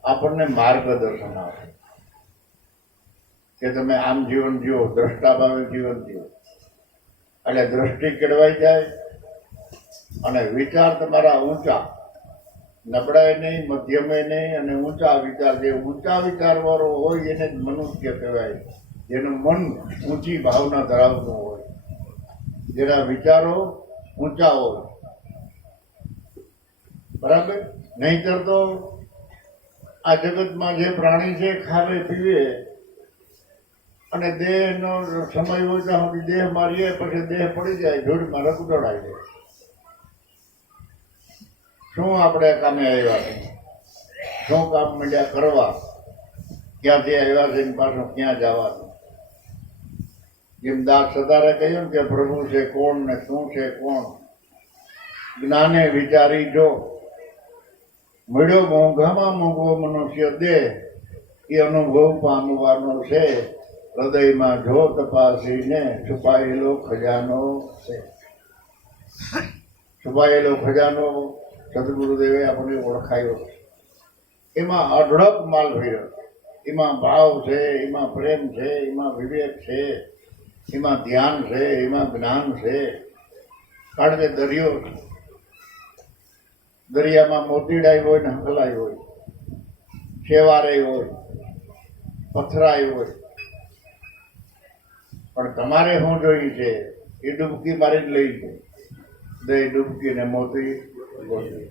આપણને માર્ગદર્શન આપે કે તમે આમ જીવન જીવો, દ્રષ્ટાભાવે જીવન જીવો. એટલે દ્રષ્ટિ કેળવાઈ જાય અને વિચાર તમારા ઊંચા, નબળાય નહીં, મધ્યમે નહીં અને ઊંચા વિચાર. જે ઊંચા વિચારવાળો હોય એને જ મનુષ્ય કહેવાય, જેનું મન ઊંચી ભાવના ધરાવતું હોય, જેના વિચારો ઊંચા હોય. બરાબર? નહીંતર તો આ જગતમાં જે પ્રાણી છે ખાવે પીવે અને દેહનો સમય હોય ત્યાં સુધી દેહ મારીએ, પછી દેહ પડી જાય, ધૂળમાં રગદોડાઈ જાય. શું આપણે કામે આવ્યા છે? શું કામ માંડ્યા કરવા? ક્યાંથી આવ્યા છે પાછું ક્યાં જવાનું? જેમ દાસ સદારે કહ્યું ને કે પ્રભુ છે કોણ ને શું છે કોણ, જ્ઞાને વિચારી જો. મળ્યો મોંઘામાં મોંઘો મનુષ્ય દેહ, એ અનુભવ પામવાનો છે. હૃદયમાં જો તપાસીને છુપાયેલો ખજાનો છે. છુપાયેલો ખજાનો સદગુરુદેવે આપણને ઓળખાયો. એમાં અઢળક માલ ભર્યો. એમાં ભાવ છે, એમાં પ્રેમ છે, એમાં વિવેક છે, એમાં ધ્યાન છે, એમાં જ્ઞાન છે. કારણ કે દરિયો, દરિયામાં મોતીડાઈ હોય ને હકલાઈ હોય, શેવારાઈ હોય, પથરાઈ હોય, પણ તમારે શું જોઈ છે? એ ડૂબકી મારી જ લઈ છે. દઈ ડૂબકી ને મોતી ગોતી.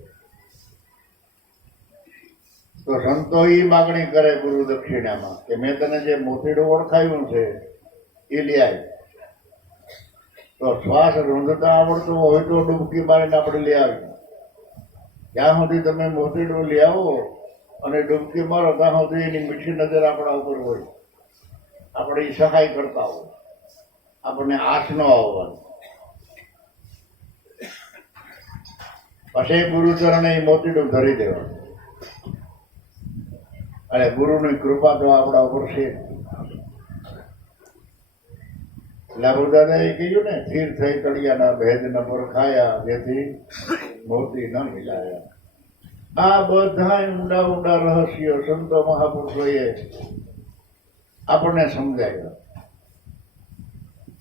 તો સંતો એ માગણી કરે ગુરુ દક્ષિણામાં કે મેં તને જે મોતીડું ઓળખાયું છે એ લઈ આવી. તો શ્વાસ રૂંધતા આવડતો હોય તો ડૂબકી મારીને આપણે લઈ આવી. જ્યાં સુધી તમે મોતીડું લઈ આવો અને ડૂબકી મારો ત્યાં સુધી એની મીઠી નજર આપણા ઉપર હોય, આપણે એ સહાય કરતા હોય, આપણને આશ ન આવવાની. પછી ગુરુચરણે એ મોતીડું ધરી દેવાનું અને ગુરુની કૃપા તો આપણા ઉપર છે. લાભુદાદાએ કહ્યું ને, સ્થિર થઈ તળિયાના ભેદ ન પરખાયા, જેથી મોતી ન મિલાયા. આ બધા ઊંડા ઊંડા રહસ્યો સંતો મહાપુરુષોએ આપણને સમજાવ્યા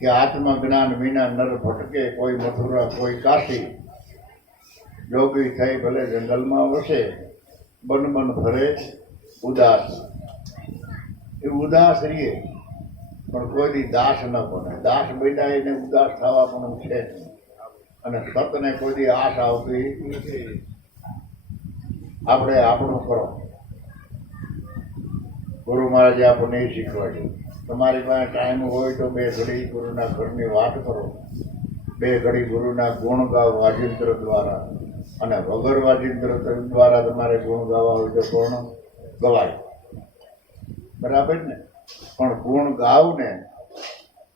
કે આત્મજ્ઞાન વિના નર ભટકે, કોઈ મથુરા કોઈ કાશી. જોગી થઈ ભલે જંગલમાં વસે, બન બન ફરે ઉદાસ. એ ઉદાસ રહીએ પણ કોઈ દાસ ન બને. દાસ બન્યા એને ઉદાસ થવા પણ છે અને સતને કોઈ આશ આવતી નથી. આપણે આપણું કરો. ગુરુ મહારાજે આપણને એ શીખવાડ્યું. તમારી પાસે ટાઈમ હોય તો 2 ઘડી ગુરુના ઘરની વાત કરો, 2 ઘડી ગુરુના ગુણ ગાવ વાજિંત્ર દ્વારા, અને વગર વાજિંત્ર દ્વારા તમારે ગુણ ગાવા હોય તો પણ ગવાય. બરાબર ને? પણ ગુણ ગાવ ને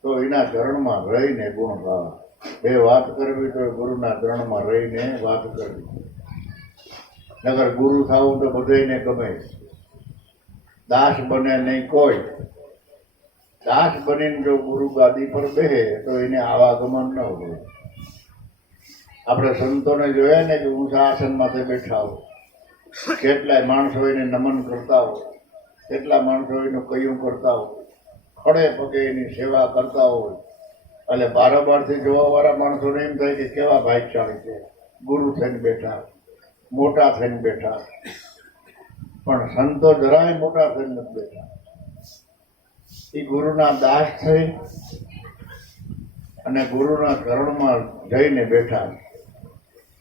તો એના ચરણમાં રહીને ગુણ ગાવા. બે વાત કરવી તો ગુરુના ચરણમાં રહીને વાત કરવી. નગર ગુરુ થવું તો બધાને ગમે, દાસ બને નહીં કોઈ. દાસ બનીને જો ગુરુ ગાદી પર બેહે તો એને આવાગમન ન હોય. આપણે સંતોને જોયા ને કે ઊંચા આસન માથે બેઠા હોય, કેટલાય માણસો એને નમન કરતા હોય, કેટલા માણસો એનું કયું કરતા હોય, ખડે પગે એની સેવા કરતા હોય. એટલે બારોબારથી જોવાવાળા માણસોને એમ થાય કે કેવા ભાઈચારી છે, ગુરુ થઈને બેઠા, મોટા થઈને બેઠા. પણ સંતો જરાય મોટા થઈને નથી બેઠા. એ ગુરુના દાસ થઈ અને ગુરુના ચરણમાં જઈને બેઠા,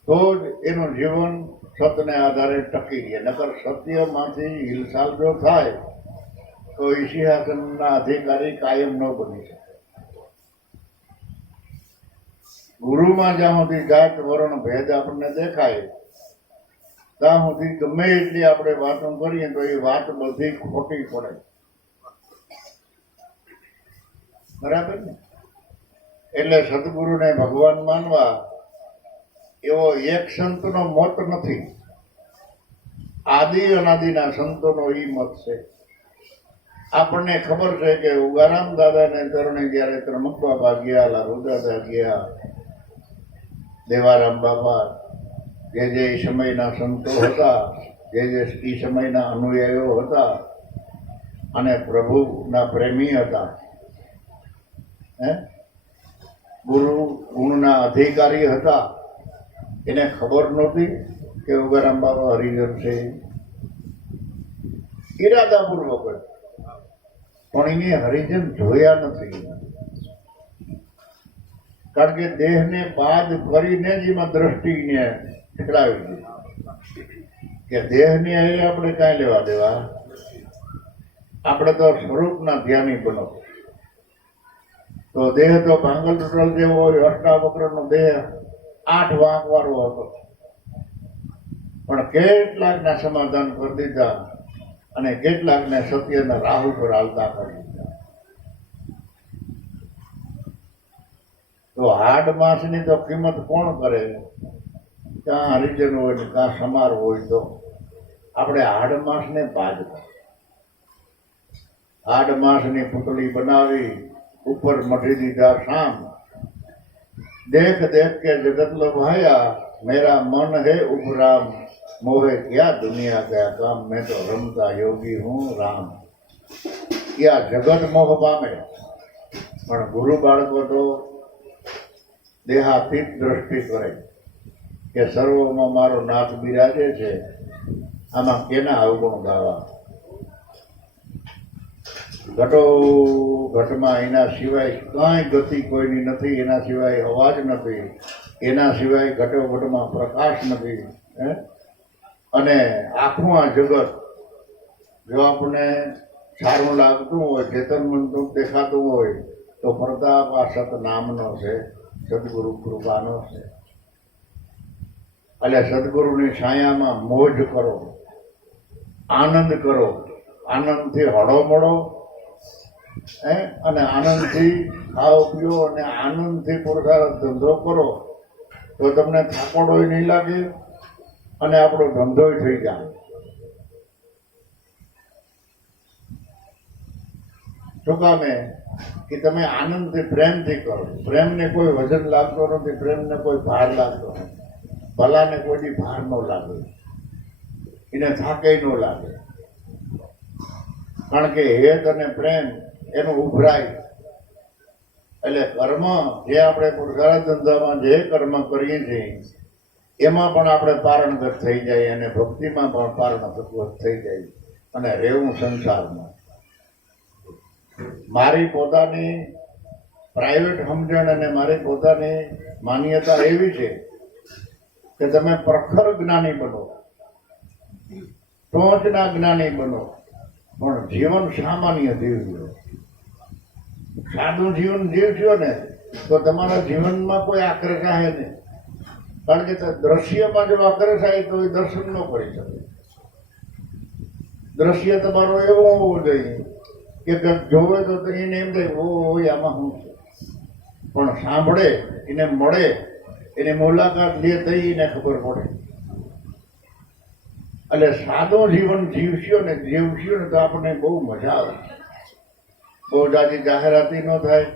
તો જ એનું જીવન સતને આધારે ટકી રહે. નકર સત્યમાંથી હિલચાલ જો થાય તો સિંહાસનના અધિકારી કાયમ ન બની શકે. ગુરુમાં જ્યાં સુધી જાત વરણ ભેદ આપણને દેખાય ત્યાં સુધી ગમે એટલી આપણે વાતો કરીએ તો એ વાત બધી ખોટી પડે. બરાબર ને? એટલે સદગુરુને ભગવાન માનવા એવો એક સંતનો મત નથી. આદિ અનાદિના સંતોનો ઈ મત છે. આપણને ખબર છે કે ઉગારામ દાદાને ચરણે જયારે ત્રમક બાબા ગયા, લાલુ દાદા ગયા, દેવારામ બાબા, જે જે સમયના સંતો હતા, જે જે એ સમયના અનુયાયીઓ હતા અને પ્રભુના પ્રેમી હતા, ગુરુ ગુણના અધિકારી હતા, એને ખબર નહોતી કે ઉગારામ બાબા હરિજન છે. ઈરાદાપૂર્વક, પણ એને હરિજન જોયા નથી. કારણ કે દેહને બાદ કરીને જ એમાં દ્રષ્ટિને ઠેકડાવી દીધી કે દેહની અહીં આપણે કાંઈ લેવા દેવા, આપણે તો સ્વરૂપના ધ્યાની બનો. તો દેહ તો ભાંગલ ટોટલ જેવો હોય, અષ્ટાવક્રનો દેહ 8 વાંક વાળો હતો, પણ કેટલાકના સમાધાન કરી દીધા અને કેટલાકને સત્યના રાહ ઉપર હાલતા કરી દીધા. તો હાડ માસની તો કિંમત કોણ કરે? ક્યાં હરિજન હોય ને ક્યાં સમાર હોય. તો આપણે હાડ માસને બાદ હાડ માસની પુતળી બનાવી ઉપર મઢી દીધા શામ. દેખ દેખ કે જગત લોભાયા, મેરા મન હે ઉપરામ, મોહે ક્યાં દુનિયા કયા કામ, મેં તો રમતા યોગી હું રામ. ક્યાં જગત મોહ પામે, પણ ગુરુ બાળકો તો દેહાતીત દ્રષ્ટિ કરે કે સર્વમાં મારો નાથ બિરાજે છે, આમાં કેના અવગુણ ગાવા. ઘટો ઘટમાં એના સિવાય કાંઈ ગતિ કોઈની નથી, એના સિવાય અવાજ નથી, એના સિવાય ઘટો ઘટમાં પ્રકાશ નથી. અને આખું આ જગત જો આપણને સારું લાગતું હોય, ચેતન મનતું દેખાતું હોય તો પ્રતાપ આ સત નામનો છે, સદગુરુ કૃપાનો છે. એટલે સદગુરુની છાયામાં મોજ કરો, આનંદ કરો, આનંદથી હળો મળો, અને આનંદથી ખાઓ પીઓ અને આનંદથી પુરુષાર્થ ધંધો કરો તો તમને થાકોડોય નહીં લાગે અને આપણો ધંધોય થઈ જાય. શું કામે કે તમે આનંદથી પ્રેમથી કરો. પ્રેમને કોઈ વજન લાગતો નથી, પ્રેમને કોઈ ભાર લાગતો નથી. ભલાને કોઈ ભાર ન લાગે, એને થાકે ન લાગે. કારણ કે હેત અને પ્રેમ એનું ઉભરાય. એટલે કર્મ જે આપણે પુરુષાર્થ ધંધામાં જે કર્મ કરીએ છીએ એમાં પણ આપણે પારણગત થઈ જાય અને ભક્તિમાં પણ પારણગત થઈ જાય અને રહેવું સંસારમાં. મારી પોતાની પ્રાઇવેટ સમજણ અને મારી પોતાની માન્યતા એવી છે કે તમે પ્રખર જ્ઞાની બનો, ટોચના જ્ઞાની બનો, પણ જીવન સામાન્ય જીવજો. સાદું જીવન જીવશો ને તો તમારા જીવનમાં કોઈ આક્રશ આવે નહીં. કારણ કે દ્રશ્યમાં જો આક્રશ આવે તો એ દર્શન ન કરી શકે. દ્રશ્ય તમારો એવો હોવો જોઈએ કે કંઈક જોવે તો એને એમ થાય ઓય આમાં શું છે, પણ સાંભળે એને મળે એની મુલાકાત લે તો એને ખબર પડે. એટલે સાદો જીવન જીવશો ને તો આપણને બહુ મજા આવે. બહુ જાજી જાહેરાતી ન થાય,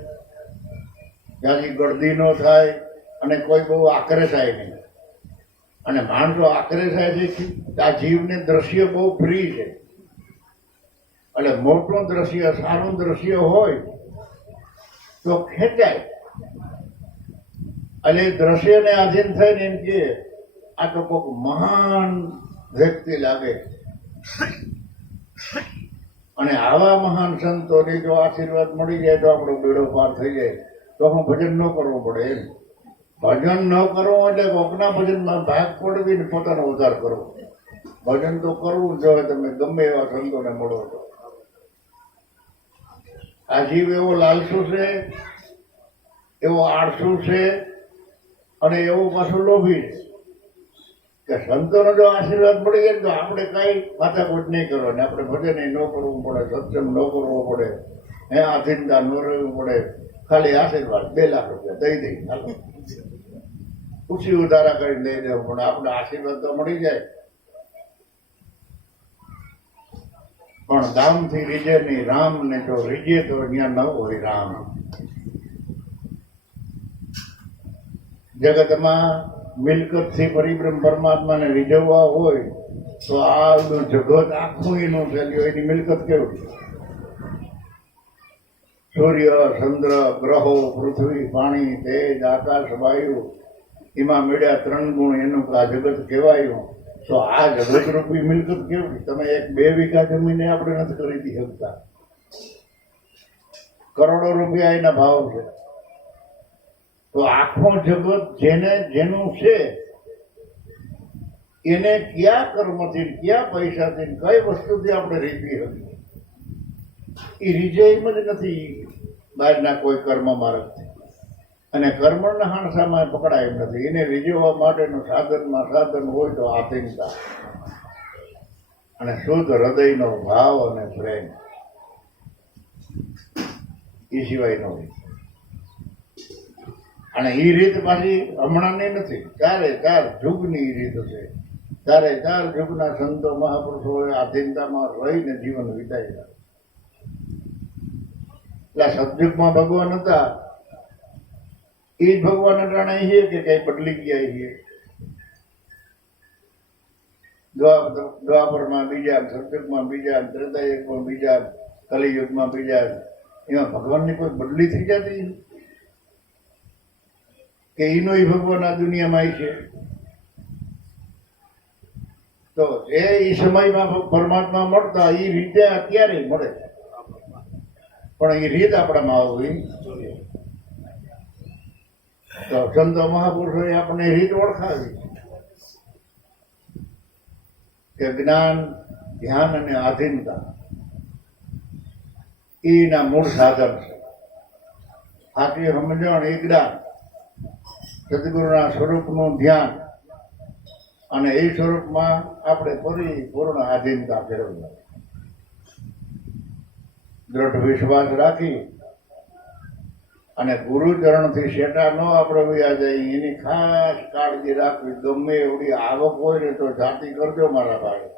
જાજી ગળદી ન થાય, અને કોઈ બહુ આકરે થાય નહીં. અને માણસો આકરે થાય છે આ જીવને દ્રશ્ય બહુ ફ્રી છે. એટલે મોટું દ્રશ્ય, સારું દ્રશ્ય હોય તો ખેંચાય. એટલે દ્રશ્યને આધીન થઈને એમ કે આ તો કોઈક મહાન વ્યક્તિ લાગે. અને આવા મહાન સંતોની જો આશીર્વાદ મળી જાય તો આપણો બેડો પાર થઈ જાય. તો હું ભજન ન કરવું પડે એમ. ભજન ન કરવું એટલે કોકના ભજનમાં ભાગ પડવી ને પોતાનો ઉદ્ધાર કરવો. ભજન તો કરવું જોઈએ તમે ગમે એવા સંતોને મળો તો. આ જીવ એવો લાલસુ છે, એવો આળસુ છે, અને એવો પાછો લોભી છે કે સંતોનો જો આશીર્વાદ મળી જાય તો આપણે કઈ માથાકૂટ નહીં કરવાની. આપણે ભજન ન કરવું પડે, સત્સંગ ન કરવો પડે, આધીનતા ન રહેવું પડે. ખાલી આશીર્વાદ 2 લાખ રૂપિયા દઈ દઈ ચાલો ખુશી ઉધારા કરી દઈ દેવું. પણ આપણે આશીર્વાદ તો મળી જાય. પણ દામથી રીજે નહીં રામ ને, જો રીજે તો અહીંયા ન હોય રામ. જગતમાં મિલકતથી પરિબ્રહ્મ પરમાત્માને રીઝવવા હોય તો આ જગત આખું એનું ચાલ્યું. એની મિલકત કેવું? સૂર્ય, ચંદ્ર, ગ્રહો, પૃથ્વી, પાણી, તેજ, આકાશ, વાયુ, એમાં મળ્યા 3 ગુણ. એનું આ જગત કહેવાયું. તો આ જગત રૂપી મિલકત કેવી? તમે 1-2 વીઘા જમીને આપણે નથી ખરીદી શકતા. કરોડો રૂપિયા એના ભાવ છે. તો આખો જગત જેનું છે એને કયા કર્મથી, કયા પૈસાથી, કઈ વસ્તુથી આપણે રીઝવી શકીએ? એ રીઝે એમ જ નથી બહારના કોઈ કર્મ માર્ગથી. અને કર્મના હાણસામાં પકડાય એમ નથી. એને રીઝવવા માટેનું સાધન હોય તો આધીનતા અને શુદ્ધ હૃદયનો ભાવ અને પ્રેમ, એ સિવાય ન હોય. અને એ રીત પાછી હમણાંની નથી, 4 યુગની રીત છે. 4 યુગના સંતો મહાપુરુષોએ આધીનતામાં રહીને જીવન વિતાવેલા. એટલે સતયુગમાં ભગવાન હતા, એ જ ભગવાન અટાણે છે કે કઈ બદલી ગયા છે? દ્વાપરમાં બીજા, સતયુગમાં બીજા, ત્રેતાયુગમાં બીજા, કલિયુગમાં બીજા. એમાં ભગવાનની કોઈ બદલી થઈ જતી કે એનો ભગવાન આ દુનિયામાં છે? તો જે એ સમયમાં પરમાત્મા મળતા એ રીતે અત્યારે મળે, પણ એ રીત આપણામાં આવવી. તો સંતો મહાપુરુષોએ આપણે રીત ઓળખાવી કે જ્ઞાન, ધ્યાન અને આધીનતા એના મૂળ સાધન છે. સાચી સમજણ એ જ્ઞાન, સદગુરુના સ્વરૂપનું ધ્યાન, અને એ સ્વરૂપમાં આપણે પરિપૂર્ણ આધીનતા ફેરવવી. દ્રઢ વિશ્વાસ રાખી અને ગુરુચરણથી શેટા ન આપણે વયા જાય એની ખાસ કાળજી રાખવી. ગમે એવડી આવક હોય ને તો જાતિ કરજો મારા ભાઈ,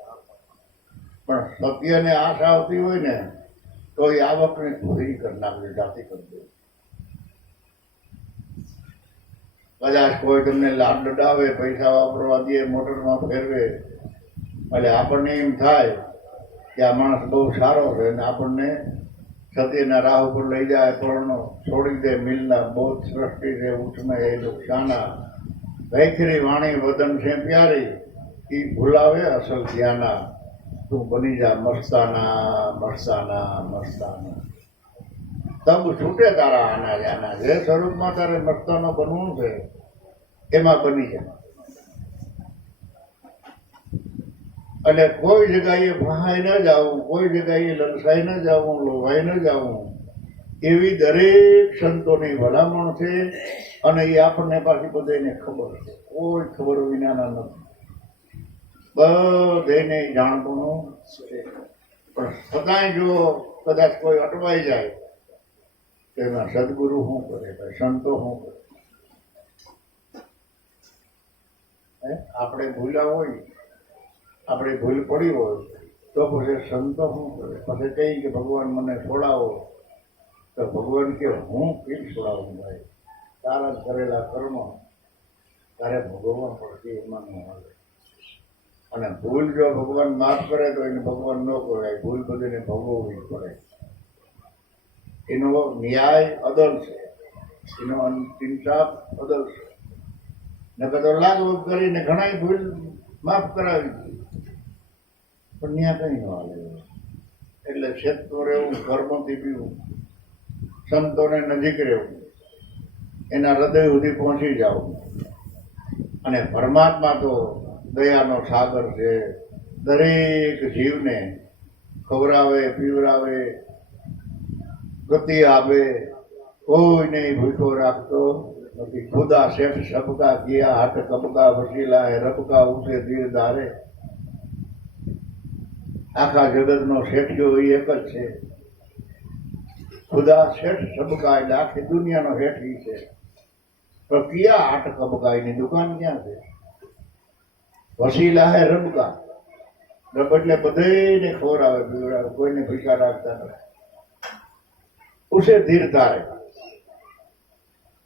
પણ સત્યને આશ આવતી હોય ને તો એ આવકને પૂરી કરી નાખવી, જાતિ કરજો. કદાચ કોઈ તમને લાડ લડાવે, પૈસા વાપરવા દે, મોટરમાં ફેરવે, એટલે આપણને એમ થાય કે આ માણસ બહુ સારો છે અને આપણને સત્યના રાહ ઉપર લઈ જાય, પણ છોડી દે. મિલના બોધ સૃષ્ટિ છે ઉઠમે એ નુકસાના, વૈખરી વાણી વદન છે પ્યારી, એ ભૂલાવે અસલ ધ્યાના. તું બની જા મસ્તાના મસ્તાના મસ્તાના, તબ છૂટે તારા આના જાના. જે સ્વરૂપમાં તારે મસ્તાનો બનવું છે એમાં બની જાય. એટલે કોઈ જગ્યાએ ભહાઈ ન જવું, કોઈ જગ્યાએ લલસાઈ ન જવું, લોભાઈ ન જવું, એવી દરેક સંતોની ભલામણ છે. અને એ આપણને પાછી બધાને ખબર છે, કોઈ ખબર વિનાના નથી, બધાને જાણવાનું છે. પણ છતાંય જો કદાચ કોઈ અટવાઈ જાય તો એમાં સદગુરુ શું કરે, ભાઈ સંતો શું કરે? આપણે ભૂલા હોય, આપણે ભૂલ પડી હોય તો પછી સંતો શું કરે? પછી કહી કે ભગવાન મને છોડાવો, તો ભગવાન કે હું કેમ છોડાવું ભાઈ? તારા કરેલા કર્મ તારે ભોગવવા પડશે, એમાં ન આવે. અને ભૂલ જો ભગવાન માફ કરે તો એને ભગવાન ન કહેવાય, ભૂલ બધીને ભોગવવી પડે. એનો ન્યાય અદલ છે, એનો ઇન્સાફ અદલ છે. નકર તો લાગવગ કરીને ઘણા ભૂલ માફ કરાવી દીધી, પણ ત્યાં કઈ ન હાલે. એટલે ક્ષેત્રો રહેવું, કર્મથી પીવું, સંતોને નજીક રહેવું, એના હૃદય સુધી પહોંચી જાવ. અને પરમાત્મા તો દયાનો સાગર છે, દરેક જીવને ખવડાવે, પીવડાવે, ગતિ આપે, કોઈને ભૂખો રાખતો નથી. ખુદા શેઠ સબકા કિયા, હાથ કબકા વસીલા હે, રબકા ઉસે ધીર ધારે. આખા જગતનો શેઠિયો એ એક જ છે. ખુદા શેઠ સબકા એટલે આખી દુનિયાનો શેઠી છે. પણ કિયા હાથ કબકા, એની દુકાન ક્યાં છે? વસીલા હે રબકા, રબ એટલે બધાને ખવડાવે, પીવડાવે, કોઈને ભીખા રાખતા નથી. ઉસે ધીર ધારે,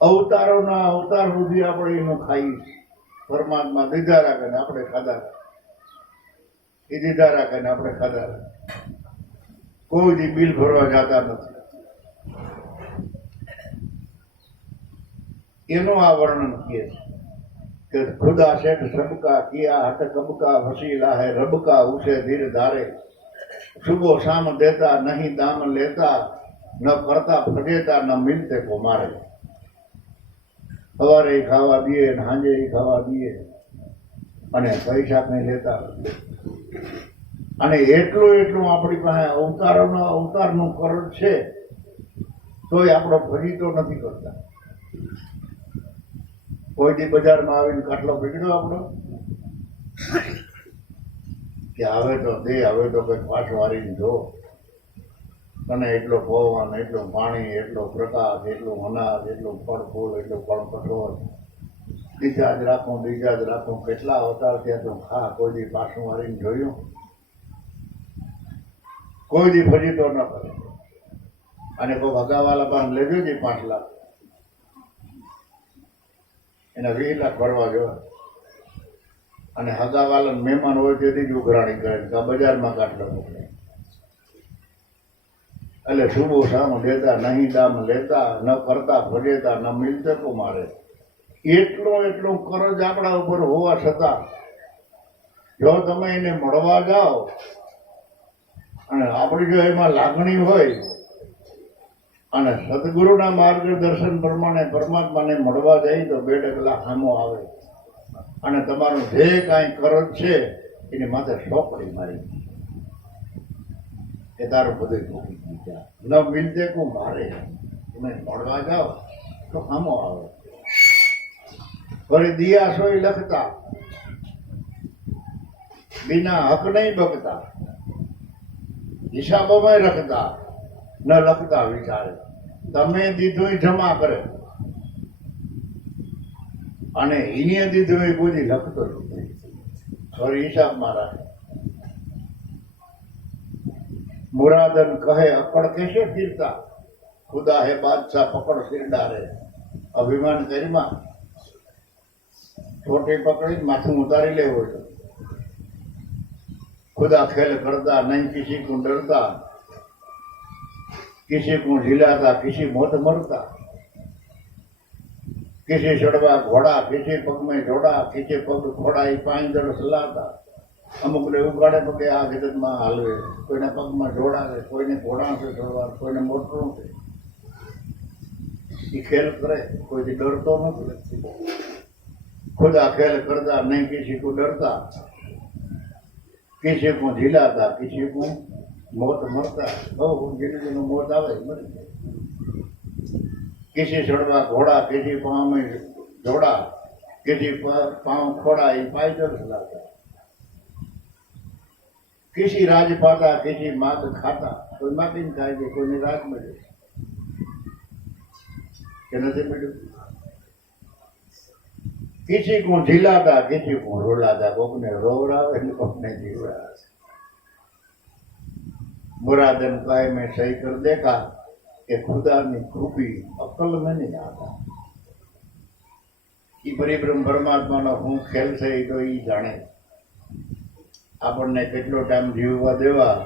અવતારોના અવતાર સુધી આપણે એનું ખાઈ. પરમાત્મા દીધા રાખે ને આપણે ખાધા રાખે, એ દીધા રાખે ને આપણે ખાધા રાખે. કોઈ દી બિલ ભરવા જતા નથી. એનું આ વર્ણન કહે છે કે ખુદા શેઠ સબકા કિયા, હાથ કબકા વસીલા હે, રબકા ઉસે ધીર ધારે. સુબહ શામ દેતા નહીં દામ લેતા, ન કરતા ફજેતા, ન મિલતે કો મારે. સવારે ખાવા દઈએ, સાંજે ખાવા દઈએ, અને પૈસા કઈ લેતા. અને એટલું આપણી પાસે અવતારનું કરણ છે, તોય આપણો ફજીતો નથી કરતા. કોઈ દી બજારમાં આવીને કાટલો પકડ્યો આપણો કે હવે તો દે, હવે તો કઈ પાછ વારીને જો, તને એટલો પવન, એટલું પાણી, એટલો પ્રકાશ, એટલું અનાજ, એટલું ફળ ફૂલ, એટલું ફળ કઠોળ, બીજા જ રાખું. કેટલા અવતાર ત્યાં તો ખા. કોઈ દી પાછું વારીને જોયું? કોઈ દી ફજીતો ન કરે. અને કોઈ ભગાવાલા પાસે લેજો જ 5 લાખ, એના 20 લાખ ભરવા જોવા. અને હગાવાલા મહેમાન હોય તેથી જ ઉઘરાણી કરે, બજારમાં કાટલો મોકલે. એટલે શુભો શામ દેતા નહીં દામ લેતા, ન કરતા ભજેતા, ન મિલતે કો મારે. એટલું કરજ આપણા ઉપર હોવા છતાં જો તમે એને મળવા જાઓ અને આપણી જો એમાં લાગણી હોય અને સદગુરુના માર્ગદર્શન પ્રમાણે પરમાત્માને મળવા જાય તો 2 ડગલા સામો આવે અને તમારું જે કાંઈ કરજ છે એની માથે સોપડી મારી કે તારું બધું ભૂખી ગયા. ન મિલતે કો મારે. તમે મળવા જાઓ તો સામો આવે. ફરી દિયા સોય લખતા, બિના હક નહીં બગતા, હિસાબોમાં રખતા, ન લખતા વિચારે. તમે દીધું જમા કરે અને એને દીધું એ કોઈ લખતો નથી, ફરી હિસાબમાં રાખે. મુરાદન કહે અકડ કેશે ફિરતા, ખુદા હે બાદશાહ પકડ સિર ડારે. અભિમાન કરીમાં छोटे पकड़ी माथुं उतारी ले हो खुदा खेल करता नहीं किसी को डरता, किसी को झिलाता, किसी मौत मरता, किसी चढ़वा घोड़ा, किसी पग में जोड़ा, किसी पग घोड़ा पांच दड़ सलाता. अमुक ने उगाड़े पगे आ जगत में हालवे, कोई पग में जोड़ा है, कोई ने घोड़ा से चढ़वा, कोई ने मोटरों से. खेल करे कोई डरतो नहीं. खुदा खेल करता नहीं किसी को डरता, किसी को झिलाता, किसी को मौत मरता. जिंदगी में मौत आवे मरी जाए. किसी चढ़वा घोड़ा, किसी पाँव में जोड़ा, किसी पाँव खोड़ा, ये पायदल चलाता. કિસી રાજ પાતા કિસી માગ ખાતા, કોઈ માગીને ખાય છે, કોઈને રાજ મળે કે નથી મળ્યું. કિસી કો ઝીલાતા કિસી કો રોલાતા, કોકને રોવરાવે ને કોકને જીવડાવે. मुरादन काय में सही कर देखा कि खुदा ने खूबी अकल में नहीं आता. એ પરિબ્રહ્મ પરમાત્માનો શું ખેલ છે એ તો એ જાણે. આપણને કેટલો ટાઈમ જીવવા દેવા,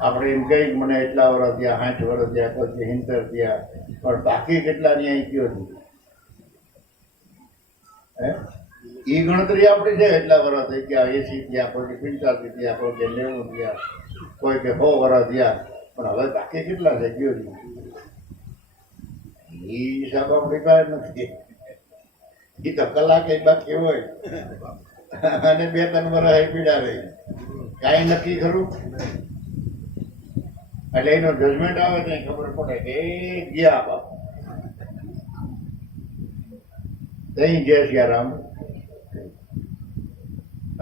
આપણે એમ કહીએ મને એટલા વર્ષ થયા, 60 વર્ષ થયા, પછી 70 થયા, પણ બાકી કેટલા ન્યાય કયો નથી. એ ગણતરી આપણી છે, એટલા વર્ષ થઈ ગયા, 80 થયા, કોઈ 85 થયા, કોઈ 90 થયા, કોઈ કે 100 વર્ષ થયા, પણ હવે બાકી કેટલા છે કયો નહીં. એ હિસાબ આપણી પાસે નથી. એ તો કલાકે બાકી હોય અને 2-3 વર્ષ પીડા રહી, કાંઈ નક્કી ખરું. એટલે એનો જજમેન્ટ આવે તો ખબર પડે કે એ ગયા બાપ તઈ જય સિયારામ.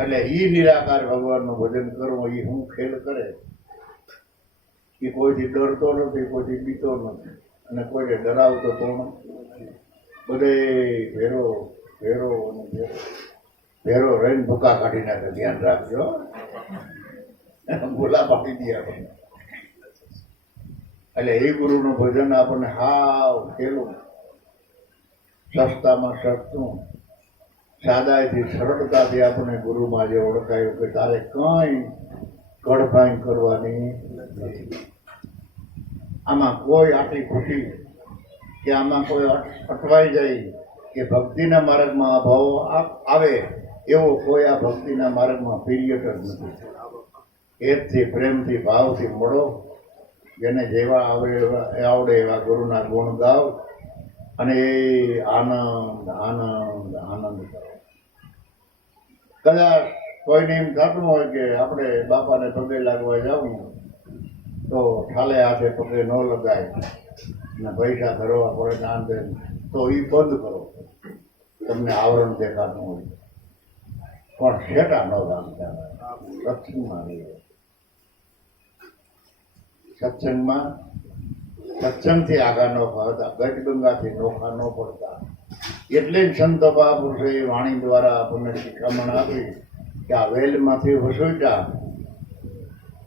એટલે એ નિરાકાર ભગવાનનું ભજન કરવું એ હું ખેલ કરે. એ કોઈથી ડરતો નથી, કોઈથી બીતો નથી, અને કોઈને ડરાવતો પણ બધે ભેરો ભેરો અને ભેરો રહીને ભૂકા કાઢી નાખે. ધ્યાન રાખજો, બોલા પાડી દે આપણને. એટલે એ ગુરુનું ભજન આપણને હાવ ખેલું, સસ્તામાં સસ્તું, સાદાઈથી સરળતાથી આપણને ગુરુમાં જે ઓળખાયું કે તારે કંઈ ગડફાઈ કરવાની નથી. આમાં કોઈ આટલી ખુશી કે આમાં કોઈ અટવાઈ જાય કે ભક્તિના માર્ગમાં અભાવ આવે એવો કોઈ આ ભક્તિના માર્ગમાં પીરિયડ જ નથી. હેતથી પ્રેમથી ભાવથી મળો, જેને જેવા આવડે એવા ગુરુના ગુણ ગાઓ અને એ આનંદ આનંદ આનંદ કરો. કદાચ કોઈને એમ થતું હોય કે આપણે બાપાને પગે લાગવા જવું તો ઠાલે હાથે પગે ન લગાય ને પૈસા ધરવા પડે દાન દે, તો એ બંધ કરો. તમને આવરણ દેખાતું હોય પણ શેટા ન ગામતા, સત્સંગમાં રહીએ. સત્સંગથી આગા ન ખાતા, ગજગંગાથી નોખા ન પડતા. એટલે જ સંત મહાપુરુષે વાણી દ્વારા આપણને શિખામણ આપી કે આ વેલમાંથી વસોટા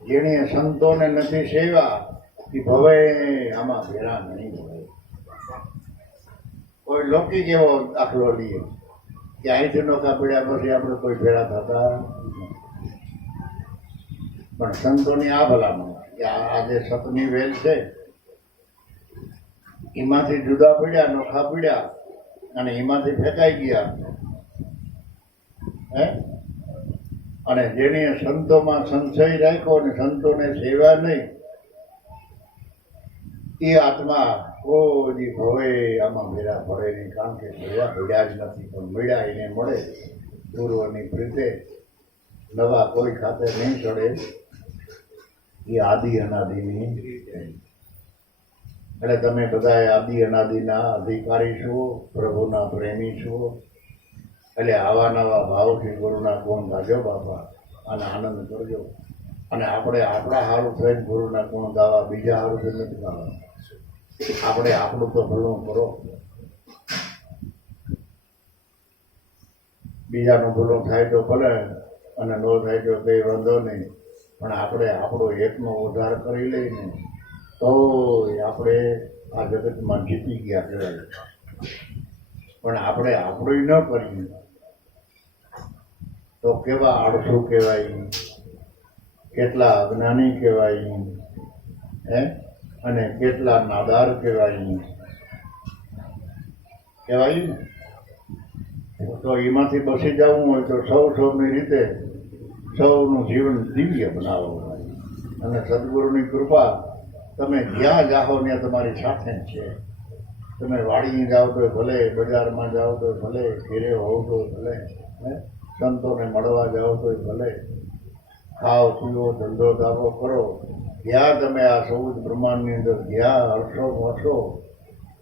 જેણે સંતોને નથી સેવા એ ભવે આમાં ભેરા નહીં હોય. કોઈ લૌકિક એવો દાખલો લઈએ કે અહીંથી નોખા પડ્યા પછી આપણે કોઈ ભેરા થતા, પણ સંતોની આ ભલામણ કે આ જે સતની વેલ છે એમાંથી જુદા પડ્યા, નોખા પડ્યા અને એમાંથી ફેંકાઈ ગયા. અને જેને સંતોમાં સંશય રાખ્યો અને સંતોને સેવા નહીં, એ આત્મા કોઈ ભવે આમાં મેળા પડે નહીં. કારણ કે ભેળ્યા જ નથી, પણ મેળા એને મળે પૂર્વની પ્રીતે. નવા કોઈ ખાતે નહીં ચડે, એ આદિ અનાદિની. એટલે તમે બધા આદિ અનાદિના અધિકારી છો, પ્રભુના પ્રેમી છો. એટલે આવા નવા ભાવથી ગુરુના ગુણ ગાજો બાપા, અને આનંદ કરજો. અને આપણે આપણા સારું થઈને ગુરુના ગુણ ગાવા, બીજા સારું થઈને નથી ગાવા. આપણે આપણું તો ભલું કરો, બીજાનું ભલું થાય તો ભલે અને ન થાય તો કંઈ વાંધો નહીં. પણ આપણે આપણો એકનો ઉદ્ધાર કરી લઈને તો આપણે આ જગતમાં જીતી ગયા કહેવાય. પણ આપણે આપણું ન કરીએ તો કેવા આળસુ કહેવાય, કેટલા અજ્ઞાની કહેવાય, અને કેટલા નાદાર કહેવાય ને. તો એમાંથી બસી જવું હોય તો સૌની રીતે સૌનું જીવન દિવ્ય બનાવવું હોય. અને સદગુરુની કૃપા તમે જ્યાં જાઓ ત્યાં તમારી સાથે જ છે. તમે વાડીએ જાઓ તો ભલે, બજારમાં જાઓ તો ભલે, ઘેરે હોવ તો ભલે, સંતોને મળવા જાઓ તો ભલે, ખાઓ પીવો ધંધો ધાવો કરો, જ્યાં તમે આ સૌદ બ્રહ્માંડની અંદર જ્યાં હરશો હશો,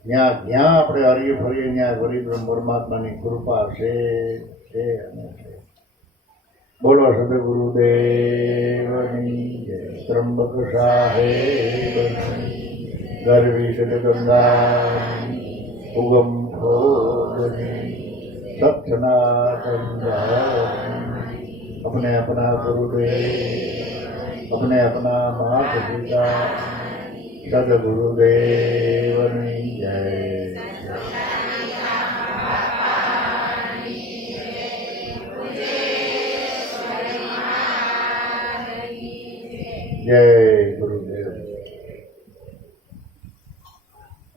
જ્યાં જ્યાં આપણે હરીએ ફરીએ ત્યાં પરિબ્રહ્મ પરમાત્માની કૃપા છે અને છે. બોલો સદગુરુદેવની જય. ત્રંબક સાહેબ ગરવી સદગંગા ઉગમ ठोगनी सत्सनातन अपने अपना गुरुदेव अपने अपना माता पिता सदगुरुदेवनी जय. जय